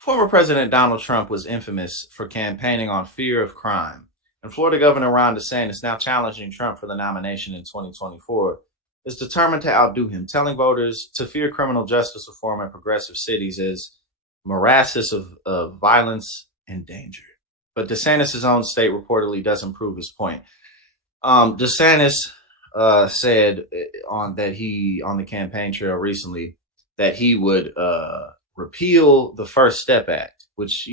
Former President Donald Trump was infamous for campaigning on fear of crime, and Florida Governor Ron DeSantis, now challenging Trump for the nomination in 2024, is determined to outdo him, telling voters to fear criminal justice reform in progressive cities as morasses of violence and danger. But DeSantis' own state reportedly doesn't prove his point. DeSantis said on the campaign trail recently that he would repeal the First Step Act, which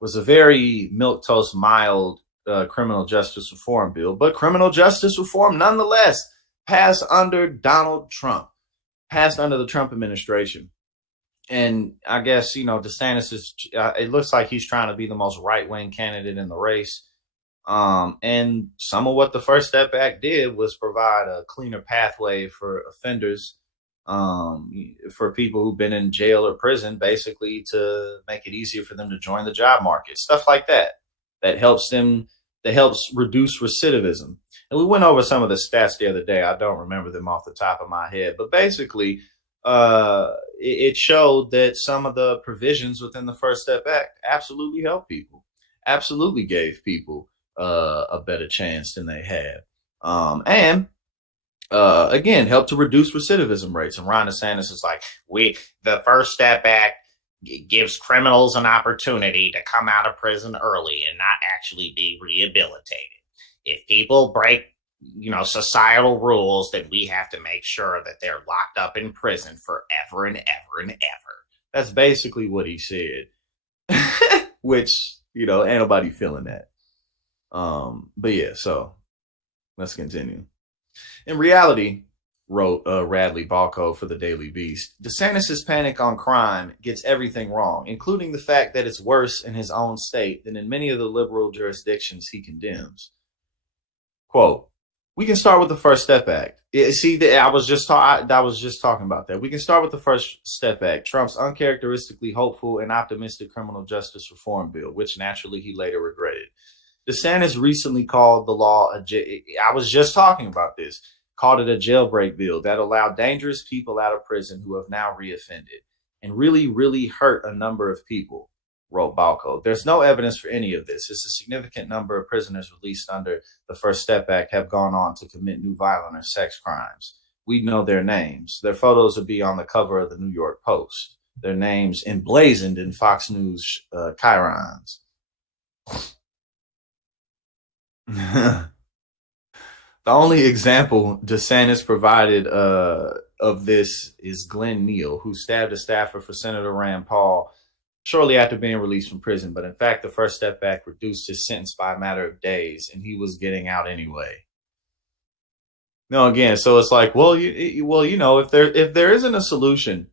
was a very milquetoast mild criminal justice reform bill, but criminal justice reform nonetheless passed under Donald Trump, passed under the Trump administration. And I guess DeSantis is. It looks like he's trying to be the most right-wing candidate in the race. And some of what the First Step Act did was provide a cleaner pathway for offenders, for people who've been in jail or prison, basically to make it easier for them to join the job market, stuff like that. That helps reduce recidivism. And we went over some of the stats the other day. I don't remember them off the top of my head, but basically, it showed that some of the provisions within the First Step Act absolutely helped people, absolutely gave people a better chance than they had. And again, helped to reduce recidivism rates. And Ron DeSantis is like, the First Step Act gives criminals an opportunity to come out of prison early and not actually be rehabilitated. If people break societal rules, then we have to make sure that they're locked up in prison forever and ever and ever. That's basically what he said, which, ain't nobody feeling that. But yeah, so let's continue. In reality, wrote Radley Balco for the Daily Beast, DeSantis' panic on crime gets everything wrong, including the fact that it's worse in his own state than in many of the liberal jurisdictions he condemns. Quote, we can start with the First Step Act. I was just talking about that. We can start with the First Step Act, Trump's uncharacteristically hopeful and optimistic criminal justice reform bill, which naturally he later regretted. DeSantis recently called the law I was just talking about this, called it a jailbreak bill that allowed dangerous people out of prison who have now reoffended and really, really hurt a number of people, wrote Balco. There's no evidence for any of this. It's a significant number of prisoners released under the First Step Act have gone on to commit new violent or sex crimes. We know their names. Their photos would be on the cover of the New York Post. Their names emblazoned in Fox News chyrons. The only example DeSantis provided of this is Glenn Neal, who stabbed a staffer for Senator Rand Paul shortly after being released from prison. But in fact, the First Step Act reduced his sentence by a matter of days, and he was getting out anyway. No, again, so it's like, if there isn't a solution,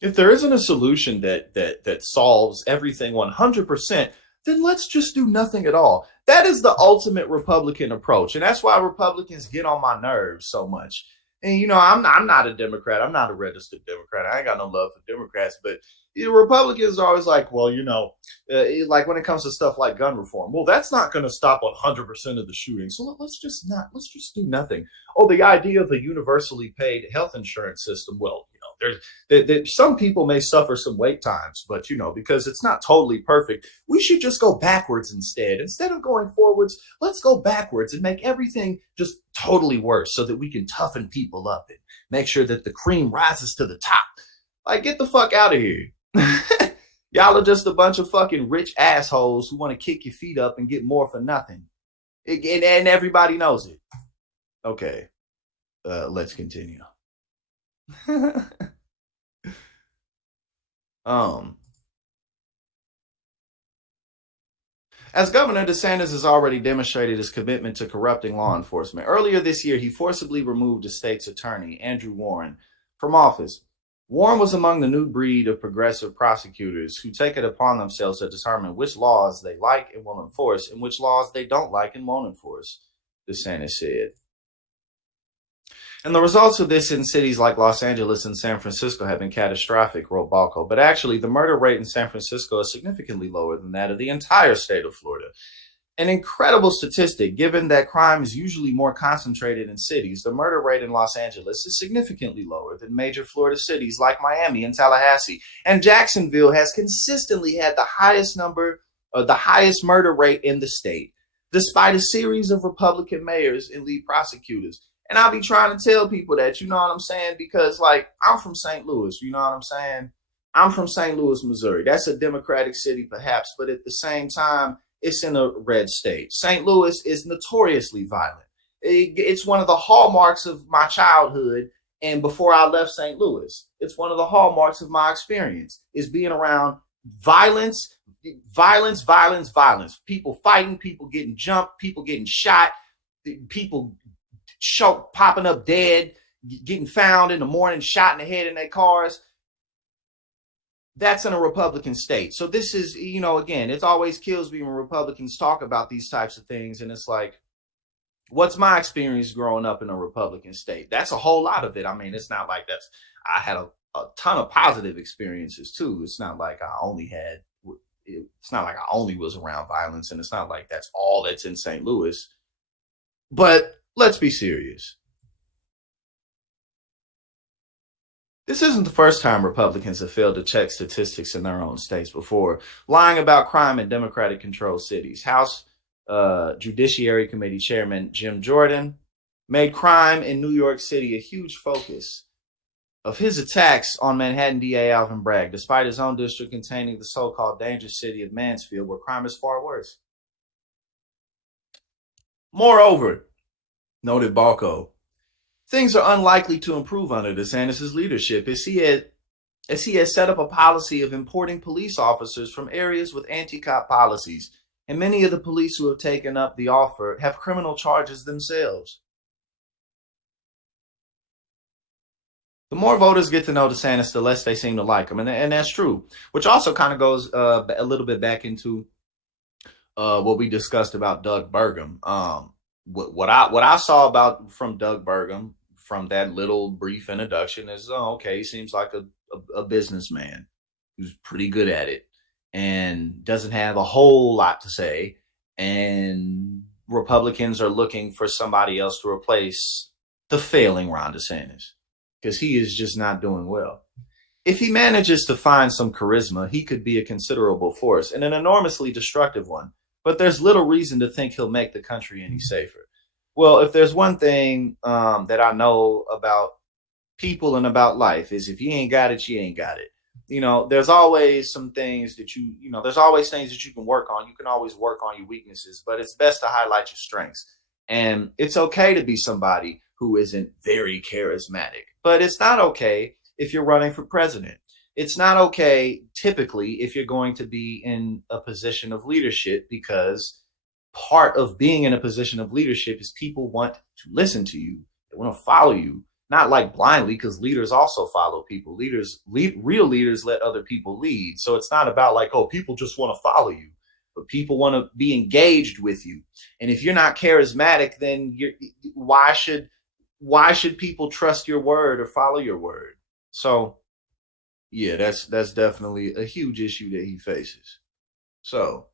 that solves everything 100%, then let's just do nothing at all. That is the ultimate Republican approach, and that's why Republicans get on my nerves so much. And I'm not a Democrat. I'm not a registered Democrat. I ain't got no love for Democrats, but Republicans are always like, like when it comes to stuff like gun reform, that's not going to stop 100% of the shooting. So let's just do nothing. Oh, the idea of a universally paid health insurance system. There's some people may suffer some wait times, but because it's not totally perfect, we should just go backwards instead. Instead of going forwards, let's go backwards and make everything just totally worse so that we can toughen people up and make sure that the cream rises to the top. Like, get the fuck out of here. Y'all are just a bunch of fucking rich assholes who want to kick your feet up and get more for nothing. And everybody knows it. Okay, let's continue. As governor, DeSantis has already demonstrated his commitment to corrupting law enforcement. Earlier this year, he forcibly removed the state's attorney, Andrew Warren, from office. Warren was among the new breed of progressive prosecutors who take it upon themselves to determine which laws they like and will enforce and which laws they don't like and won't enforce, DeSantis said. And the results of this in cities like Los Angeles and San Francisco have been catastrophic, wrote Balco. But actually, the murder rate in San Francisco is significantly lower than that of the entire state of Florida. An incredible statistic, given that crime is usually more concentrated in cities. The murder rate in Los Angeles is significantly lower than major Florida cities like Miami and Tallahassee. And Jacksonville has consistently had the highest murder rate in the state, despite a series of Republican mayors and lead prosecutors. And I'll be trying to tell people that, you know what I'm saying? Because, like, I'm from St. Louis, you know what I'm saying? I'm from St. Louis, Missouri. That's a Democratic city, perhaps, but at the same time, it's in a red state. St. Louis is notoriously violent. It's one of the hallmarks of my childhood and before I left St. Louis. It's one of the hallmarks of my experience is being around violence, violence, violence, violence. People fighting, people getting jumped, people getting shot, people popping up dead, getting found in the morning, shot in the head in their cars. That's in a Republican state. So this is, you know, again, it always kills me when Republicans talk about these types of things. And it's like, what's my experience growing up in a Republican state? That's a whole lot of it. I mean, it's not like I had a ton of positive experiences too. It's not like it's not like I only was around violence, and it's not like that's all that's in St. Louis. But let's be serious. This isn't the first time Republicans have failed to check statistics in their own states before, lying about crime in Democratic-controlled cities. House Judiciary Committee Chairman Jim Jordan made crime in New York City a huge focus of his attacks on Manhattan DA Alvin Bragg, despite his own district containing the so-called dangerous city of Mansfield, where crime is far worse. Moreover, noted Balco, things are unlikely to improve under DeSantis' leadership as he has set up a policy of importing police officers from areas with anti-cop policies, and many of the police who have taken up the offer have criminal charges themselves. The more voters get to know DeSantis, the less they seem to like him, and that's true, which also kind of goes a little bit back into what we discussed about Doug Burgum. What I saw about from Doug Burgum from that little brief introduction is, okay, he seems like a businessman who's pretty good at it and doesn't have a whole lot to say. And Republicans are looking for somebody else to replace the failing Ron DeSantis because he is just not doing well. If he manages to find some charisma, he could be a considerable force and an enormously destructive one. But there's little reason to think he'll make the country any safer. Well, if there's one thing that I know about people and about life is if you ain't got it, you ain't got it. You know, there's always some things that there's always things that you can work on. You can always work on your weaknesses, but it's best to highlight your strengths. And it's okay to be somebody who isn't very charismatic, but it's not okay if you're running for president. It's not okay, typically, if you're going to be in a position of leadership, because part of being in a position of leadership is people want to listen to you. They want to follow you, not like blindly, because leaders also follow people. Real leaders let other people lead. So it's not about like, oh, people just want to follow you, but people want to be engaged with you. And if you're not charismatic, then why should people trust your word or follow your word? So yeah, that's definitely a huge issue that he faces. So